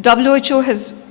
WHO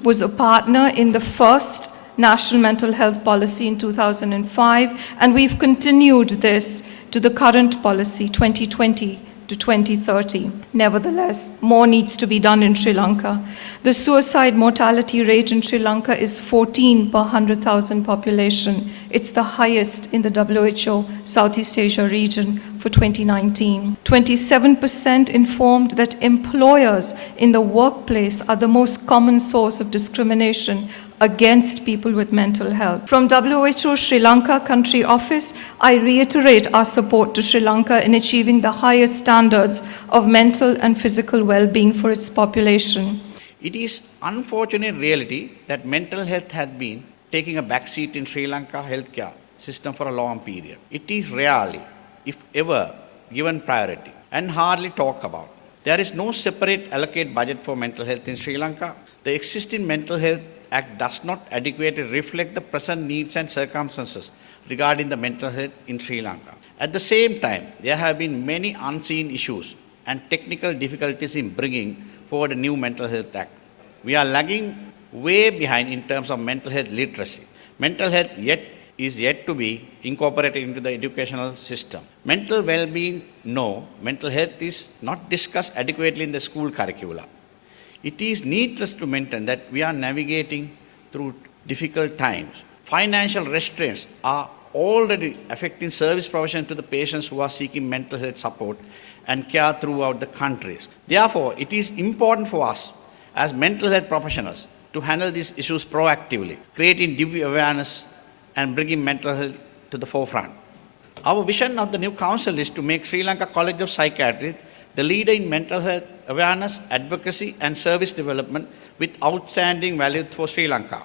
was a partner in the first National Mental Health Policy in 2005, and we've continued this to the current policy, 2020 to 2030. Nevertheless, more needs to be done in Sri Lanka. The suicide mortality rate in Sri Lanka is 14 per 100,000 population. It's the highest in the WHO Southeast Asia region for 2019. 27% informed that employers in the workplace are the most common source of discrimination against people with mental health. From WHO Sri Lanka Country Office, I reiterate our support to Sri Lanka in achieving the highest standards of mental and physical well-being for its population. It is unfortunate reality that mental health has been taking a backseat in Sri Lanka healthcare system for a long period. It is rarely, if ever, given priority and hardly talked about. There is no separate allocated budget for mental health in Sri Lanka. The existing Mental Health Act does not adequately reflect the present needs and circumstances regarding the mental health in Sri Lanka. At the same time, there have been many unseen issues and technical difficulties in bringing forward a new Mental Health Act. We are lagging way behind in terms of mental health literacy. Mental health is yet to be incorporated into the educational system. Mental well-being, no. Mental health is not discussed adequately in the school curricula. It is needless to mention that we are navigating through difficult times. Financial restraints are already affecting service provision to the patients who are seeking mental health support and care throughout the countries. Therefore, it is important for us as mental health professionals to handle these issues proactively, creating deep awareness and bringing mental health to the forefront. Our vision of the new council is to make Sri Lanka College of Psychiatry the leader in mental health awareness, advocacy and service development with outstanding value for Sri Lanka.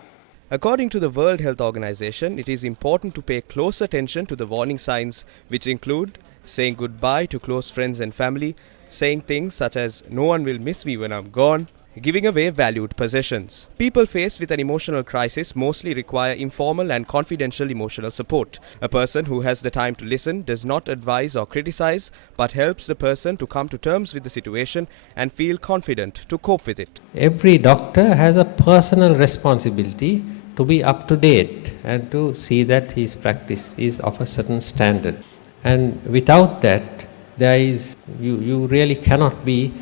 According to the World Health Organization, it is important to pay close attention to the warning signs, which include saying goodbye to close friends and family, saying things such as "no one will miss me when I'm gone," giving away valued possessions. People faced with an emotional crisis mostly require informal and confidential emotional support. A person who has the time to listen does not advise or criticize, but helps the person to come to terms with the situation and feel confident to cope with it. Every doctor has a personal responsibility to be up to date and to see that his practice is of a certain standard. And without that, you really cannot be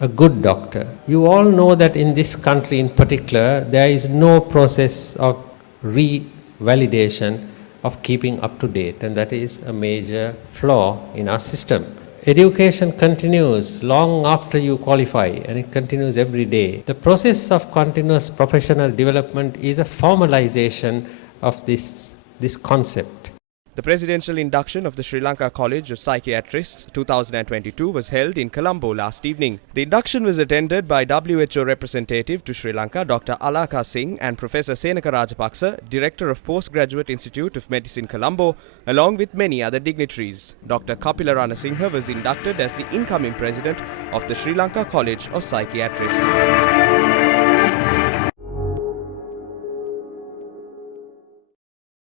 a good doctor. You all know that in this country in particular, there is no process of revalidation of keeping up to date, and that is a major flaw in our system. Education continues long after you qualify, and it continues every day. The process of continuous professional development is a formalization of this concept. The presidential induction of the Sri Lanka College of Psychiatrists 2022 was held in Colombo last evening. The induction was attended by WHO representative to Sri Lanka Dr. Alaka Singh and Professor Senaka Rajapaksa, Director of Postgraduate Institute of Medicine Colombo, along with many other dignitaries. Dr. Kapila Ranasinghe was inducted as the incoming president of the Sri Lanka College of Psychiatrists.